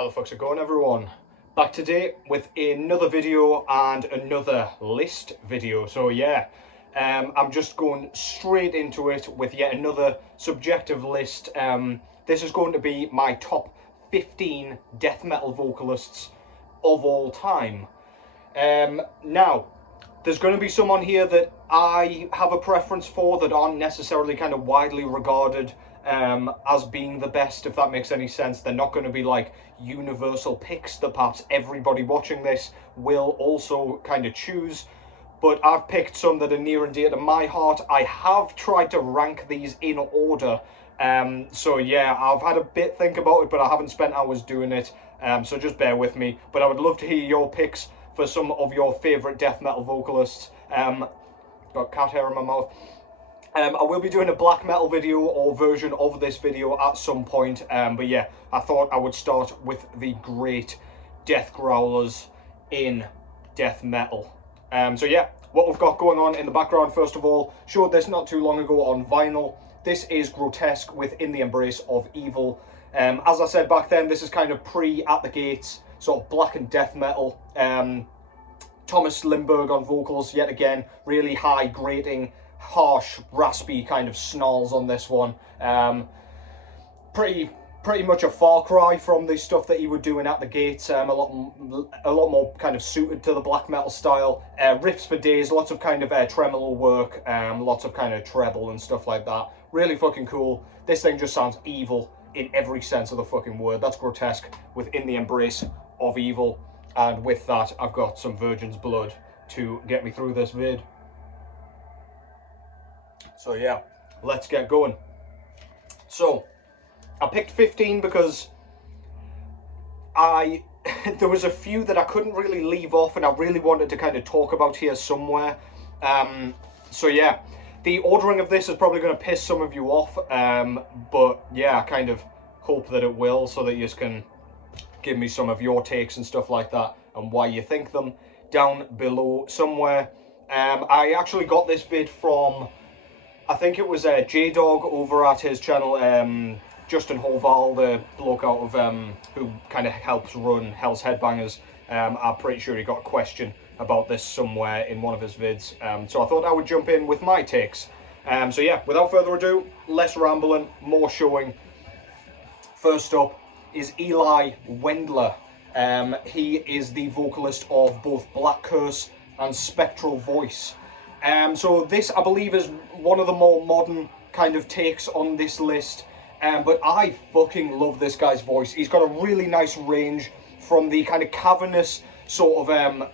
How the fuck's it going, everyone? Back today with another video and another list video. So yeah, I'm just going straight into it with yet another subjective list. This is going to be my top 15 death metal vocalists of all time. Now, there's going to be some on here that I have a preference for that aren't necessarily kind of widely regarded as being the best, if that makes any sense. They're not going to be like universal picks that perhaps everybody watching this will also kind of choose, but I've picked some that are near and dear to my heart. I have tried to rank these in order, so yeah, I've had a bit think about it, but I haven't spent hours doing it, so just bear with me. But I would love to hear your picks for some of your favourite death metal vocalists. Got cat hair in my mouth. I will be doing a black metal video or version of this video at some point, but yeah, I thought I would start with the great death growlers in death metal. So yeah, what we've got going on in the background, first of all, showed this not too long ago on vinyl. This is Grotesque with In the Embrace of Evil. As I said back then, this is kind of pre-At the Gates, sort of black and death metal. Thomas Lindberg on vocals, yet again, really high, grating, harsh, raspy kind of snarls on this one. Pretty much a far cry from the stuff that he would do in At the Gates. A lot more kind of suited to the black metal style. Riffs for days, lots of kind of tremolo work, lots of kind of treble and stuff like that. Really fucking cool. This thing just sounds evil in every sense of the fucking word. That's Grotesque with In the Embrace of Evil. And with that, I've got some Virgin's Blood to get me through this vid. So yeah, let's get going. So, I picked 15 because there was a few that I couldn't really leave off and I really wanted to kind of talk about here somewhere. So yeah, the ordering of this is probably going to piss some of you off, but yeah, I kind of hope that it will, so that you can give me some of your takes and stuff like that and why you think them down below somewhere. I actually got this vid from, I think it was J-Dog over at his channel, Justin Horval, the bloke out of who kind of helps run Hell's Headbangers. I'm pretty sure he got a question about this somewhere in one of his vids, so I thought I would jump in with my takes. So yeah, without further ado, less rambling, more showing. First up is Eli Wendler. He is the vocalist of both Black Curse and Spectral Voice. So this, I believe, is one of the more modern kind of takes on this list, but I fucking love this guy's voice. He's got a really nice range from the kind of cavernous sort of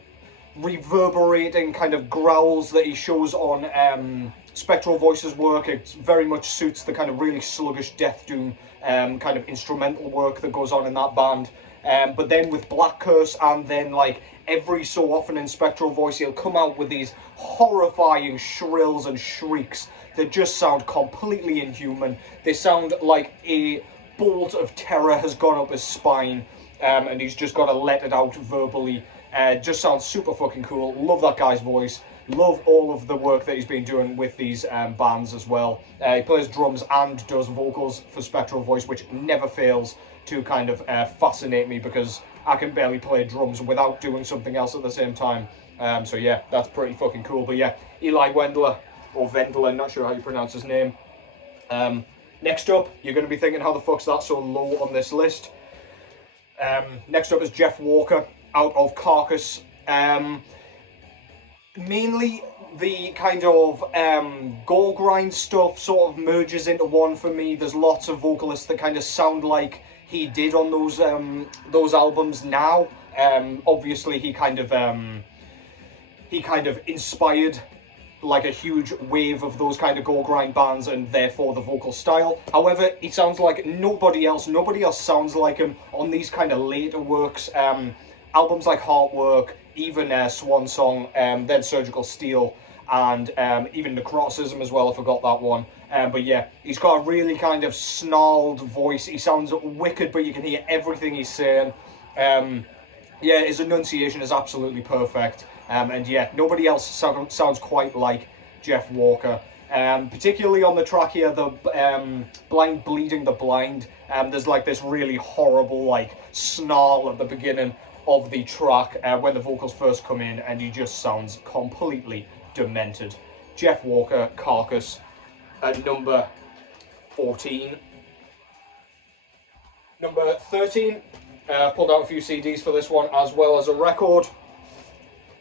reverberating kind of growls that he shows on Spectral Voice's work. It very much suits the kind of really sluggish Death Doom kind of instrumental work that goes on in that band. But then with Black Curse, and then like every so often in Spectral Voice, he'll come out with these horrifying shrills and shrieks that just sound completely inhuman. They sound like a bolt of terror has gone up his spine, and he's just got to let it out verbally. Just sounds super fucking cool. Love that guy's voice. Love all of the work that he's been doing with these bands as well. He plays drums and does vocals for Spectral Voice, which never fails to kind of fascinate me, because I can barely play drums without doing something else at the same time. So yeah, that's pretty fucking cool. But yeah, Eli Wendler, or Wendler, not sure how you pronounce his name. Next up, you're going to be thinking, how the fuck's that so low on this list? Next up is Jeff Walker, out of Carcass. Mainly the kind of gore grind stuff sort of merges into one for me. There's lots of vocalists that kind of sound like he did on those albums now. Obviously he kind of inspired like a huge wave of those kind of gore grind bands, and therefore the vocal style. However, he sounds like nobody else sounds like him on these kind of later works. Albums like Heartwork, even Swan Song, then Surgical Steel, and even Necroticism as well, I forgot that one. But yeah, he's got a really kind of snarled voice. He sounds wicked, but you can hear everything he's saying. Yeah, his enunciation is absolutely perfect. And yeah, nobody else sounds quite like Jeff Walker. Particularly on the track here, the Blind Bleeding the Blind. There's like this really horrible like snarl at the beginning of the track when the vocals first come in, and he just sounds completely demented. Jeff Walker, Carcass, at number 14. Number 13, pulled out a few CDs for this one as well as a record.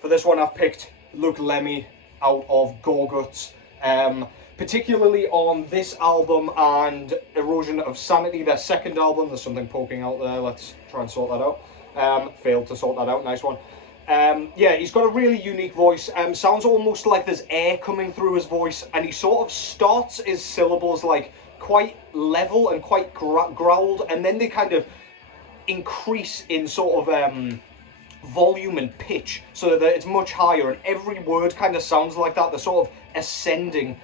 For this one I've picked Luke Lemmy out of Gorguts. Particularly on this album and Erosion of Sanity, their second album. There's something poking out there, let's try and sort that out. Failed to sort that out, nice one. Yeah, he's got a really unique voice. Sounds almost like there's air coming through his voice, and he sort of starts his syllables like quite level and quite growled, and then they kind of increase in sort of volume and pitch so that it's much higher, and every word kind of sounds like that. They're sort of ascending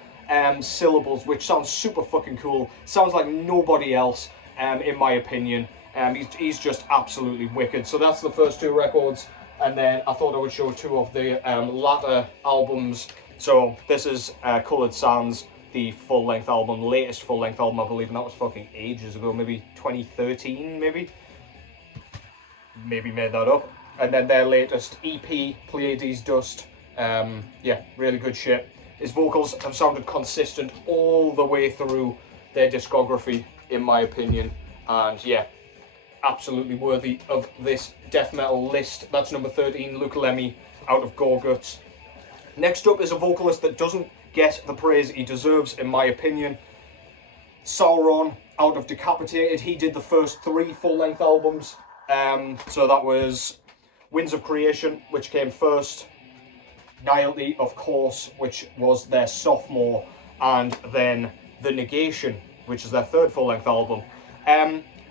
syllables, which sounds super fucking cool. Sounds like nobody else, in my opinion. He's just absolutely wicked. So that's the first two records, and then I thought I would show two of the latter albums. So this is Coloured Sands, the full-length album, latest full-length album, I believe, and that was fucking ages ago, maybe 2013, maybe made that up. And then their latest EP, Pleiades Dust. Yeah, really good shit. His vocals have sounded consistent all the way through their discography, in my opinion. And yeah, absolutely worthy of this death metal list. That's number 13, Luke Lemmy, out of Gorguts. Next up is a vocalist that doesn't get the praise he deserves, in my opinion. Sauron, out of Decapitated. He did the first three full-length albums. So that was Winds of Creation, which came first. Nihility, of course, which was their sophomore, and then The Negation, which is their third full-length album.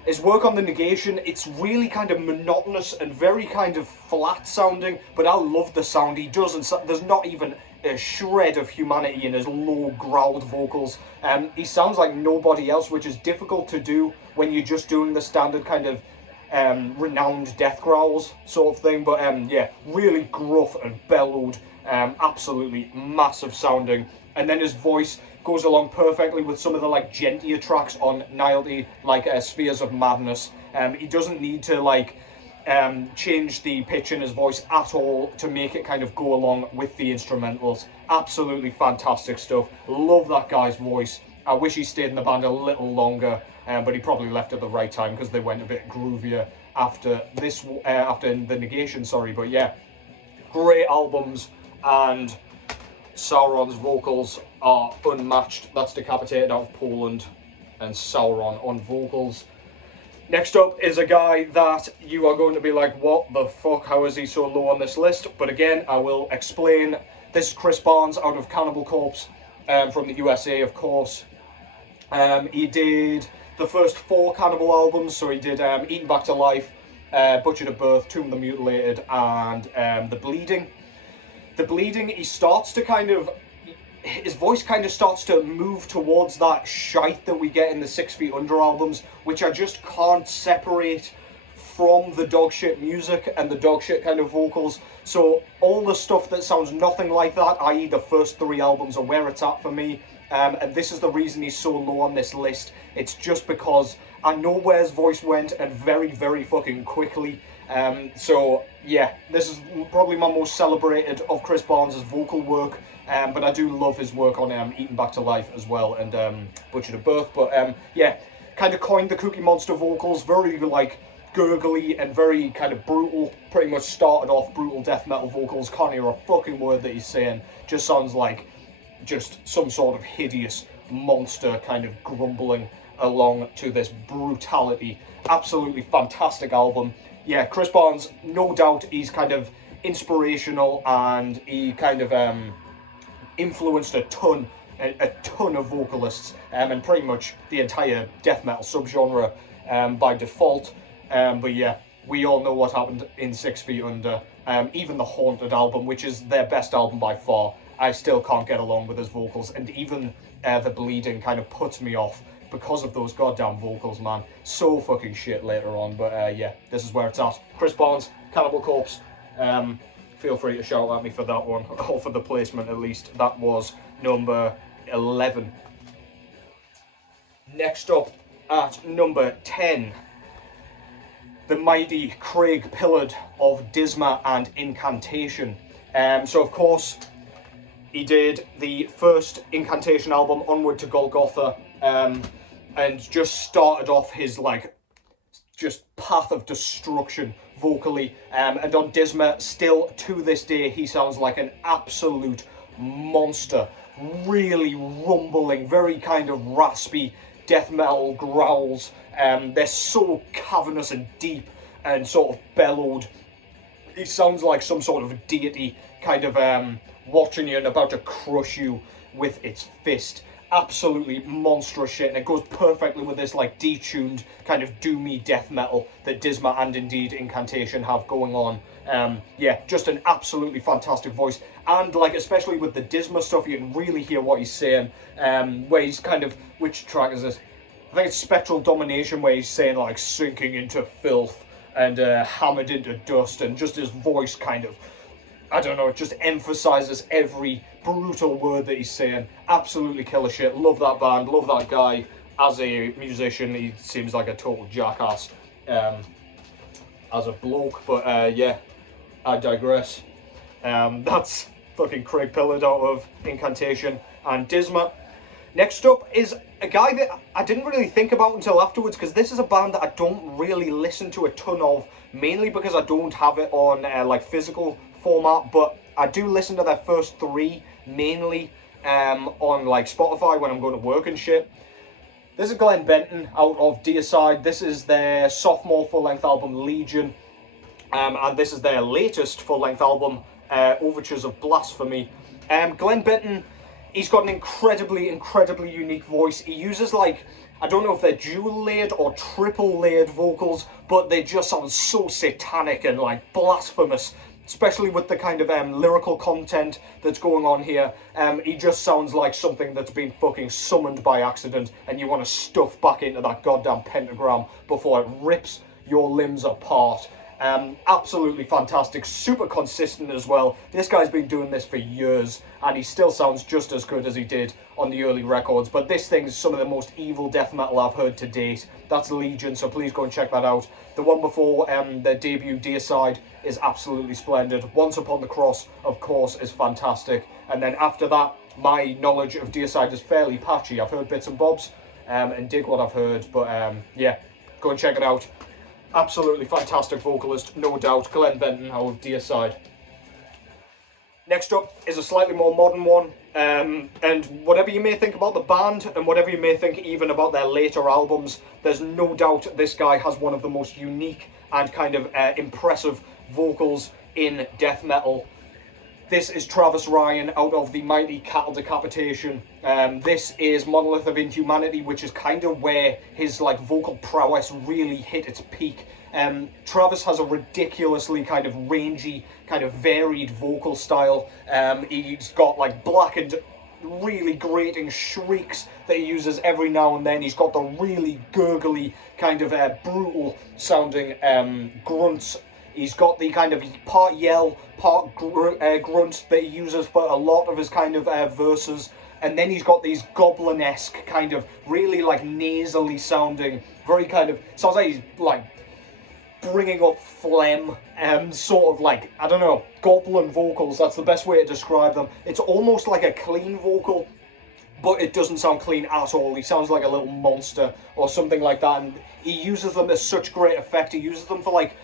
His work on The Negation, it's really kind of monotonous and very kind of flat sounding, but I love the sound he does, and there's not even a shred of humanity in his low growled vocals. He sounds like nobody else, which is difficult to do when you're just doing the standard kind of renowned death growls sort of thing, but yeah, really gruff and bellowed, absolutely massive sounding. And then his voice goes along perfectly with some of the like gentler tracks on Nihility, like Spheres of Madness. He doesn't need to like change the pitch in his voice at all to make it kind of go along with the instrumentals. Absolutely fantastic stuff. Love that guy's voice. I wish he stayed in the band a little longer, but he probably left at the right time because they went a bit groovier after this, after The Negation, sorry. But yeah, great albums, and Sauron's vocals are unmatched. That's Decapitated out of Poland, and Sauron on vocals. Next up is a guy that you are going to be like, what the fuck, how is he so low on this list? But again, I will explain. This is Chris Barnes out of Cannibal Corpse, from the USA, of course. He did the first four Cannibal albums, so he did Eaten Back to Life, Butchered at Birth, Tomb of the Mutilated, and The Bleeding. The Bleeding, he starts to kind of, his voice kind of starts to move towards that shite that we get in the 6 Feet Under albums, which I just can't separate from the dog shit music and the dog shit kind of vocals. So all the stuff that sounds nothing like that, i.e. the first three albums, are where it's at for me. And this is the reason he's so low on this list. It's just because I know where his voice went, and very, very fucking quickly. So yeah, this is probably my most celebrated of Chris Barnes' vocal work. But I do love his work on Eaten Back to Life as well, and Butchered at Birth. But yeah, kind of coined the Cookie Monster vocals, very like gurgly and very kind of brutal. Pretty much started off brutal death metal vocals. Can't hear a fucking word that he's saying. Just sounds like just some sort of hideous monster kind of grumbling along to this brutality. Absolutely fantastic album. Yeah, Chris Barnes, no doubt he's kind of inspirational, and he kind of influenced a ton of vocalists, and pretty much the entire death metal subgenre by default. But yeah, we all know what happened in 6 Feet Under. Even the Haunted album, which is their best album by far, I still can't get along with his vocals, and even The Bleeding kind of puts me off because of those goddamn vocals, man. So fucking shit later on, but yeah, this is where it's at. Chris Barnes, Cannibal Corpse. Feel free to shout at me for that one, or for the placement at least. That was number 11. Next up at number 10, the mighty Craig Pillard of Disma and Incantation. So of course, he did the first Incantation album, Onward to Golgotha, and just started off his like just path of destruction vocally. And on Disma, still to this day, he sounds like an absolute monster. Really rumbling, very kind of raspy death metal growls. They're so cavernous and deep and sort of bellowed. He sounds like some sort of deity kind of watching you and about to crush you with its fist. Absolutely monstrous shit, and it goes perfectly with this like detuned kind of doomy death metal that Disma and indeed Incantation have going on. Yeah, just an absolutely fantastic voice, and like especially with the Disma stuff, you can really hear what he's saying. Where he's kind of, which track is this? I think it's Spectral Domination, where he's saying like sinking into filth and hammered into dust, and just his voice kind of, I don't know, it just emphasises every brutal word that he's saying. Absolutely killer shit. Love that band, love that guy. As a musician, he seems like a total jackass as a bloke, but yeah, I digress. That's fucking Craig Pillard out of Incantation and Disma. Next up is a guy that I didn't really think about until afterwards, because this is a band that I don't really listen to a ton of, mainly because I don't have it on like physical format, but I do listen to their first 3 mainly on like Spotify when I'm going to work and shit. This is Glenn Benton out of Deicide. This is their sophomore full-length album Legion, and this is their latest full-length album Overtures of Blasphemy. Glenn Benton, he's got an incredibly unique voice. He uses like, I don't know if they're dual layered or triple layered vocals, but they just sound so satanic and like blasphemous, especially with the kind of lyrical content that's going on here. He just sounds like something that's been fucking summoned by accident, and you want to stuff back into that goddamn pentagram before it rips your limbs apart. Absolutely fantastic, super consistent as well. This guy's been doing this for years, and he still sounds just as good as he did on the early records. But this thing is some of the most evil death metal I've heard to date. That's Legion, so please go and check that out. The one before their debut, Deicide, is absolutely splendid. Once Upon the Cross, of course, is fantastic. And then after that, my knowledge of Deicide is fairly patchy. I've heard bits and bobs and dig what I've heard, but yeah, go and check it out. Absolutely fantastic vocalist, no doubt. Glenn Benton out of Deicide. Next up is a slightly more modern one, and whatever you may think about the band, and whatever you may think even about their later albums, there's no doubt this guy has one of the most unique and kind of impressive vocals in death metal. This is Travis Ryan out of the mighty Cattle Decapitation. This is Monolith of Inhumanity, which is kind of where his like vocal prowess really hit its peak. Travis has a ridiculously kind of rangy, kind of varied vocal style. He's got like blackened, really grating shrieks that he uses every now and then. He's got the really gurgly, kind of brutal sounding grunts. He's got the kind of part yell, part grunt that he uses for a lot of his kind of verses. And then he's got these goblin-esque kind of really like nasally sounding, very kind of, sounds like he's like bringing up phlegm, sort of like, I don't know, goblin vocals. That's the best way to describe them. It's almost like a clean vocal, but it doesn't sound clean at all. He sounds like a little monster or something like that. And he uses them to such great effect. He uses them for like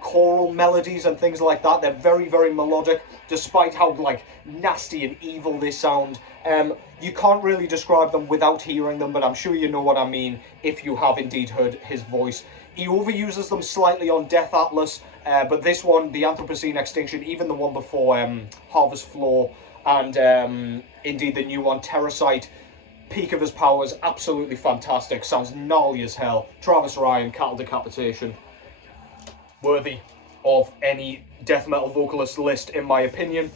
choral melodies and things like that. They're very, very melodic, despite how like nasty and evil they sound. You can't really describe them without hearing them, but I'm sure you know what I mean if you have indeed heard his voice. He overuses them slightly on Death Atlas, but this one, the Anthropocene Extinction, even the one before Harvest Floor, and indeed the new one, Terrasite, peak of his powers, absolutely fantastic, sounds gnarly as hell. Travis Ryan, Cattle Decapitation, worthy of any death metal vocalist list in my opinion.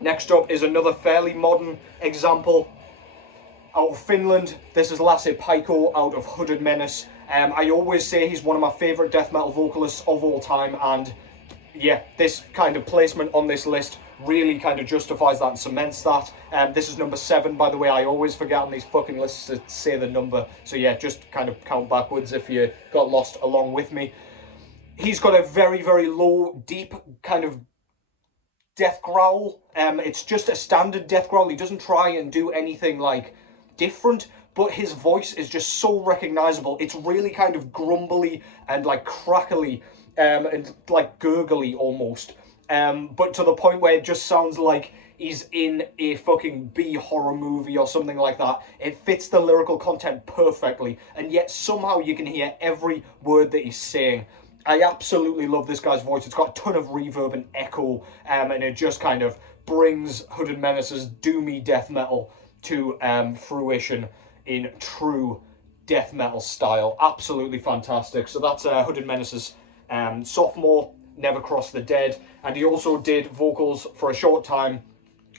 Next up is another fairly modern example out of Finland. This is Lasse Paikko out of Hooded Menace. I always say he's one of my favourite death metal vocalists of all time, and yeah, this kind of placement on this list really kind of justifies that and cements that. This is number 7, by the way. I always forget on these fucking lists to say the number. So yeah, just kind of count backwards if you got lost along with me. He's got a very, very low, deep kind of death growl. It's just a standard death growl. He doesn't try and do anything like different, but his voice is just so recognizable. It's really kind of grumbly and like crackly, and like gurgly almost. But to the point where it just sounds like he's in a fucking B horror movie or something like that. It fits the lyrical content perfectly, and yet somehow you can hear every word that he's saying. I absolutely love this guy's voice. It's got a ton of reverb and echo, and it just kind of brings Hooded Menace's doomy death metal to fruition in true death metal style. Absolutely fantastic. So that's Hooded Menace's sophomore, Never Cross the Dead, and he also did vocals for a short time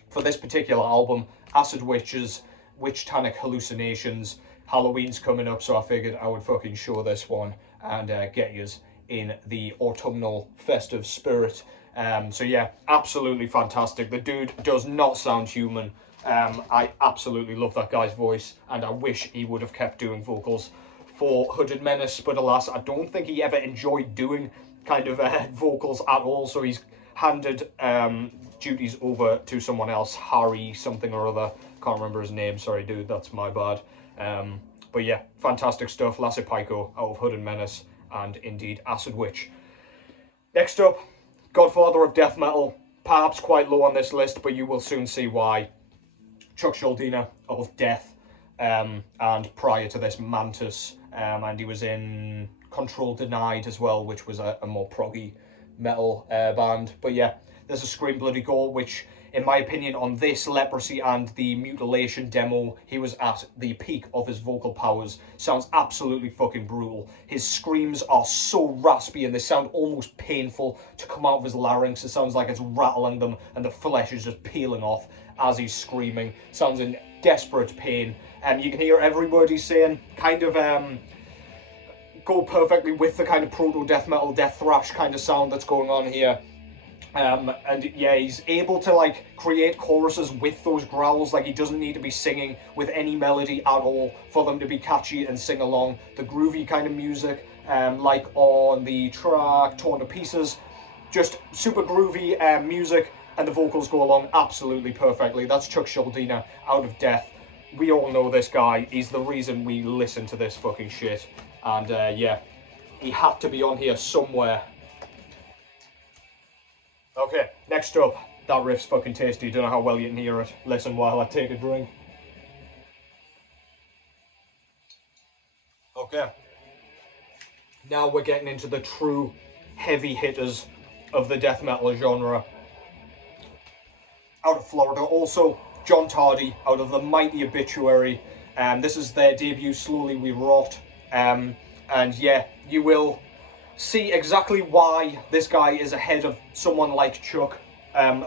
for this particular album, Acid Witches, Witch-Tanic Hallucinations. Halloween's coming up, so I figured I would fucking show this one and get yous in the autumnal festive spirit. So yeah, absolutely fantastic. The dude does not sound human. I absolutely love that guy's voice, and I wish he would have kept doing vocals for Hooded Menace, but alas, I don't think he ever enjoyed doing kind of vocals at all, so he's handed duties over to someone else, Harry something or other. Can't remember his name, sorry dude, that's my bad. But yeah, fantastic stuff. Lasse Pico out of Hooded Menace, and indeed Acid Witch. Next up, Godfather of Death Metal, perhaps quite low on this list, but you will soon see why. Chuck Schuldiner of Death, and prior to this, Mantis, and he was in Control Denied as well, which was a more proggy metal band. But yeah, there's a Scream Bloody Gore, which in my opinion on this, Leprosy and the Mutilation demo, he was at the peak of his vocal powers. Sounds absolutely fucking brutal. His screams are so raspy and they sound almost painful to come out of his larynx. It sounds like it's rattling them and the flesh is just peeling off as he's screaming. Sounds in desperate pain. You can hear every word he's saying, kind of go perfectly with the kind of proto-death metal, death thrash kind of sound that's going on here. And yeah, he's able to like create choruses with those growls. Like, he doesn't need to be singing with any melody at all for them to be catchy and sing along. The groovy kind of music, like on the track Torn to Pieces, just super groovy music, and the vocals go along absolutely perfectly. That's Chuck Schuldiner out of Death. We all know this guy. He's the reason we listen to this fucking shit. And yeah, he had to be on here somewhere. Okay, next up, that riff's fucking tasty. Don't know how well you can hear it. Listen while I take a drink. Okay. Now we're getting into the true heavy hitters of the death metal genre. Out of Florida, also John Tardy, out of the mighty Obituary. This is their debut, Slowly We Rot. And yeah, you will see exactly why this guy is ahead of someone like Chuck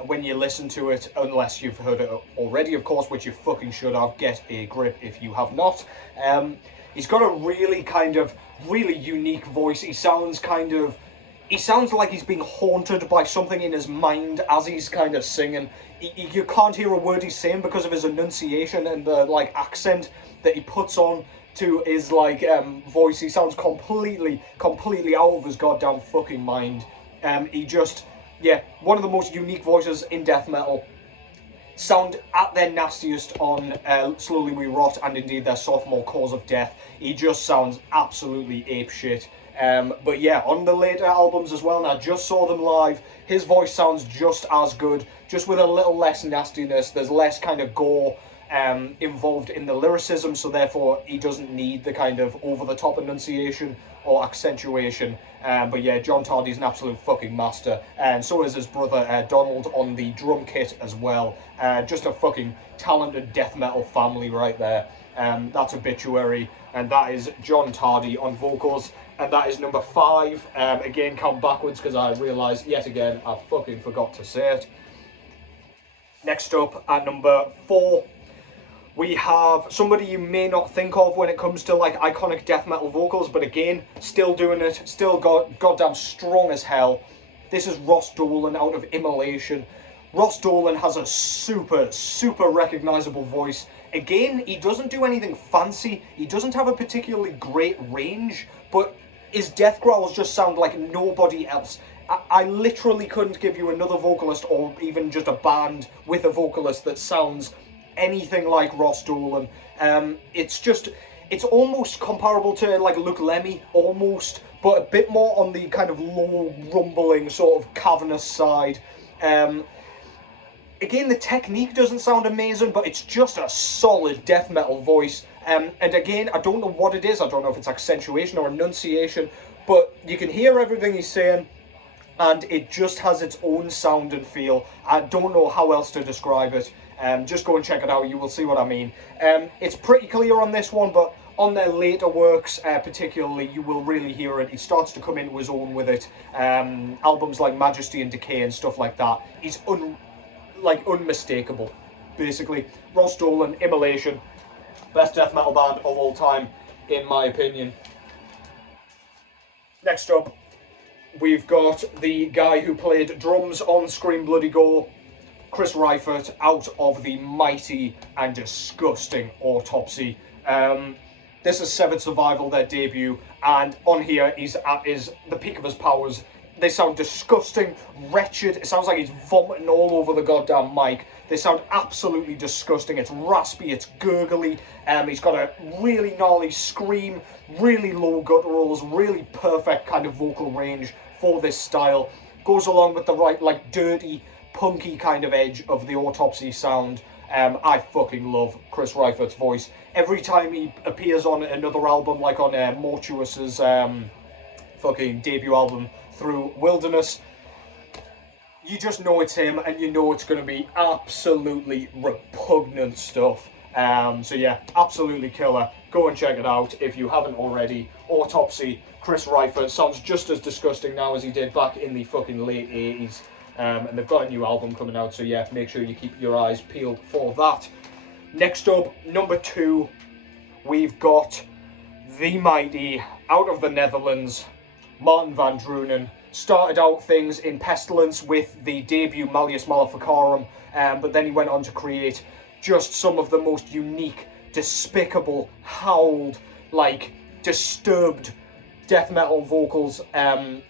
when you listen to it, unless you've heard it already, of course, which you fucking should have. Get a grip if you have not. He's got a really unique voice. He sounds like he's being haunted by something in his mind as he's kind of singing. You can't hear a word he's saying because of his enunciation and the like accent that he puts on to his like voice. He sounds completely out of his goddamn fucking mind. He just, yeah, one of the most unique voices in death metal. Sound at their nastiest on Slowly We Rot, and indeed their sophomore, Cause of Death. He just sounds absolutely apeshit. But yeah, on the later albums as well, and I just saw them live, his voice sounds just as good, just with a little less nastiness. There's less kind of gore involved in the lyricism, so therefore he doesn't need the kind of over-the-top enunciation or accentuation. But yeah, John Tardy's an absolute fucking master, and so is his brother Donald on the drum kit as well. Just a fucking talented death metal family right there. That's Obituary, and that is John Tardy on vocals, and that is number 5. Again, count backwards because I realised yet again I fucking forgot to say it. Next up at number 4, we have somebody you may not think of when it comes to like iconic death metal vocals, but again, still doing it, still goddamn strong as hell. This is Ross Dolan out of Immolation. Ross Dolan has a super recognisable voice. Again, he doesn't do anything fancy. He doesn't have a particularly great range, but his death growls just sound like nobody else. I literally couldn't give you another vocalist or even just a band with a vocalist that sounds anything like Ross Dolan. It's almost comparable to like Luke Lemmy, almost, but a bit more on the kind of low, rumbling, sort of cavernous side. Again, the technique doesn't sound amazing, but it's just a solid death metal voice. And again, I don't know what it is. I don't know if it's accentuation or enunciation, but you can hear everything he's saying, and it just has its own sound and feel. I don't know how else to describe it. Just go and check it out. You will see what I mean. It's pretty clear on this one, but on their later works, particularly, you will really hear it. He starts to come into his own with it. Albums like Majesty and Decay and stuff like that. He's unmistakable, basically. Ross Dolan, Immolation, best death metal band of all time, in my opinion. Next up, we've got the guy who played drums on Scream Bloody Gore, Chris Reifert, out of the mighty and disgusting Autopsy. This is Severed Survival, their debut, and on here he's at the peak of his powers. They sound disgusting, wretched. It sounds like he's vomiting all over the goddamn mic. They sound absolutely disgusting. It's raspy, it's gurgly. He's got a really gnarly scream, really low gutturals, really perfect kind of vocal range for this style. Goes along with the right, like, dirty, punky kind of edge of the Autopsy sound. I fucking love Chris Reifert's voice. Every time he appears on another album, like on Mortuous's fucking debut album, Through Wilderness, you just know it's him, and you know it's going to be absolutely repugnant stuff. So yeah, absolutely killer. Go and check it out if you haven't already. Autopsy, Chris Reifert, sounds just as disgusting now as he did back in the fucking late 80s. And they've got a new album coming out, so yeah, make sure you keep your eyes peeled for that. Next up, number 2, we've got the mighty, out of the Netherlands, Martin van Drunen. Started out things in Pestilence with the debut Malleus Maleficarum, but then he went on to create just some of the most unique, despicable, howled, like, disturbed death metal vocals of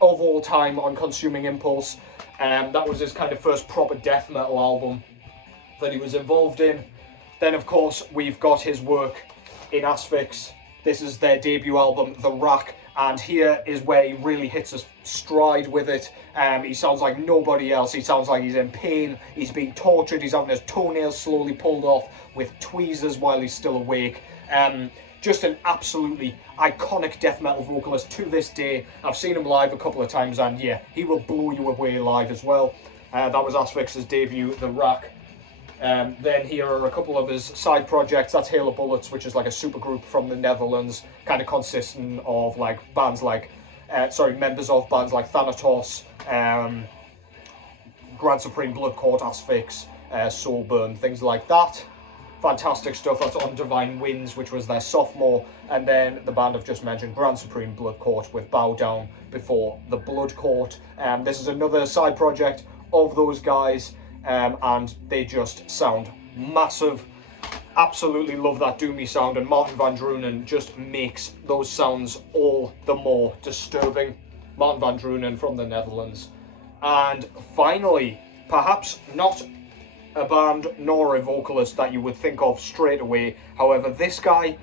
all time on Consuming Impulse. That was his kind of first proper death metal album that he was involved in. Then, of course, we've got his work in Asphyx. This is their debut album, The Rack, and here is where he really hits his stride with it. He sounds like nobody else. He sounds like he's in pain, he's being tortured, he's having his toenails slowly pulled off with tweezers while he's still awake. Just an absolutely iconic death metal vocalist to this day. I've seen him live a couple of times, and yeah, he will blow you away live as well. That was Asphyx's debut, The Rack. Then here are a couple of his side projects. That's Hail of Bullets, which is like a supergroup from the Netherlands, kind of consisting of like bands like, members of bands like Thanatos, Grand Supreme, Blood Court, Asphyx, Soulburn, things like that. Fantastic stuff. That's on Divine Winds, which was their sophomore, and then the band I've just mentioned, Grand Supreme, Blood Court, with Bow Down before the Blood Court. This is another side project of those guys, and they just sound massive. Absolutely love that doomy sound, and Martin van Drunen just makes those sounds all the more disturbing. Martin van Drunen from the Netherlands. And finally, perhaps not a band nor a vocalist that you would think of straight away. However, this guy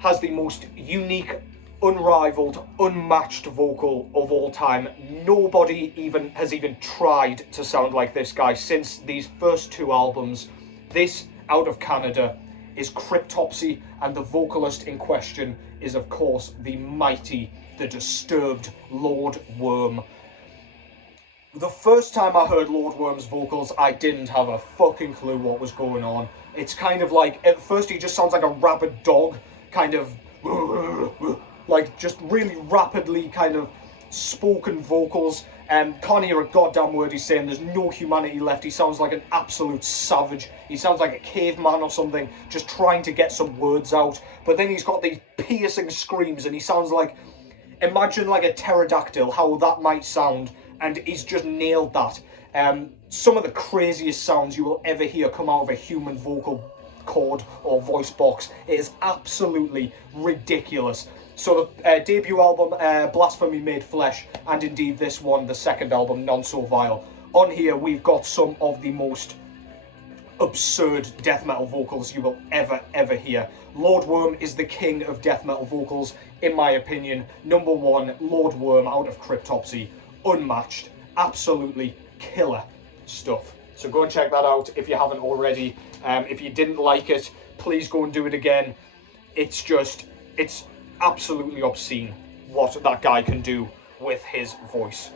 has the most unique, unrivaled, unmatched vocal of all time. Nobody has even tried to sound like this guy since these first 2 albums. This, out of Canada, is Cryptopsy, and the vocalist in question is, of course, the mighty, the disturbed Lord Worm. The first time I heard Lord Worm's vocals, I didn't have a fucking clue what was going on. It's kind of like, at first he just sounds like a rabid dog, kind of, like just really rapidly kind of spoken vocals. Can't hear a goddamn word he's saying. There's no humanity left. He sounds like an absolute savage. He sounds like a caveman or something, just trying to get some words out. But then he's got these piercing screams, and he sounds like, imagine like a pterodactyl, how that might sound. and he's just nailed that. Some of the craziest sounds you will ever hear come out of a human vocal cord or voice box. It is absolutely ridiculous. So the debut album, Blasphemy Made Flesh, and indeed this one, the second album, None So Vile. On here we've got some of the most absurd death metal vocals you will ever hear. Lord Worm is the king of death metal vocals, in my opinion. Number one, Lord Worm out of Cryptopsy. Unmatched. Absolutely killer stuff. So go and check that out if you haven't already. If you didn't like it, please go and do it again. It's absolutely obscene what that guy can do with his voice.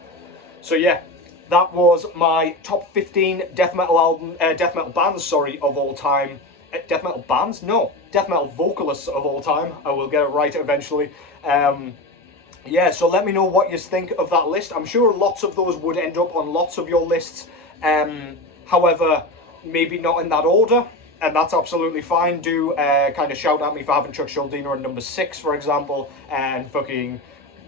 So yeah, that was my top 15 death metal bands, of all time. Death metal bands? No, death metal vocalists of all time. I will get it right eventually. Yeah, so let me know what you think of that list. I'm sure lots of those would end up on lots of your lists. However, maybe not in that order, and that's absolutely fine. Do kind of shout at me for having Chuck Schuldiner at number 6, for example, and fucking,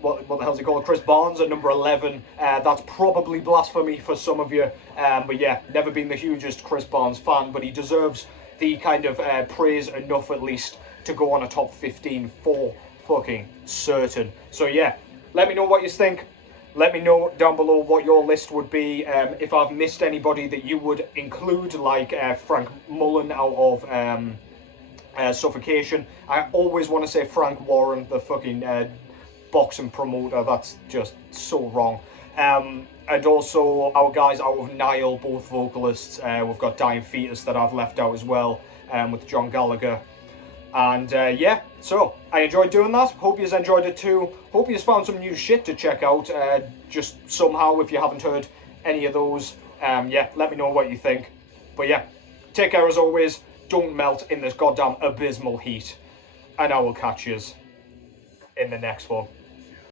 what the hell's he called? Chris Barnes at number 11. That's probably blasphemy for some of you. But yeah, never been the hugest Chris Barnes fan, but he deserves the kind of praise enough at least to go on a top 15 for fucking certain. So yeah, let me know what you think. Let me know down below what your list would be. If I've missed anybody that you would include, like Frank Mullen out of Suffocation. I always want to say Frank Warren, the fucking boxing promoter. That's just so wrong. And also our guys out of Nile, both vocalists. We've got Dying Fetus that I've left out as well, with John Gallagher. And yeah, so I enjoyed doing that. Hope you enjoyed it too. Hope you found some new shit to check out. Just somehow, if you haven't heard any of those, yeah, let me know what you think. But yeah, take care as always. Don't melt in this goddamn abysmal heat. And I will catch yous in the next one.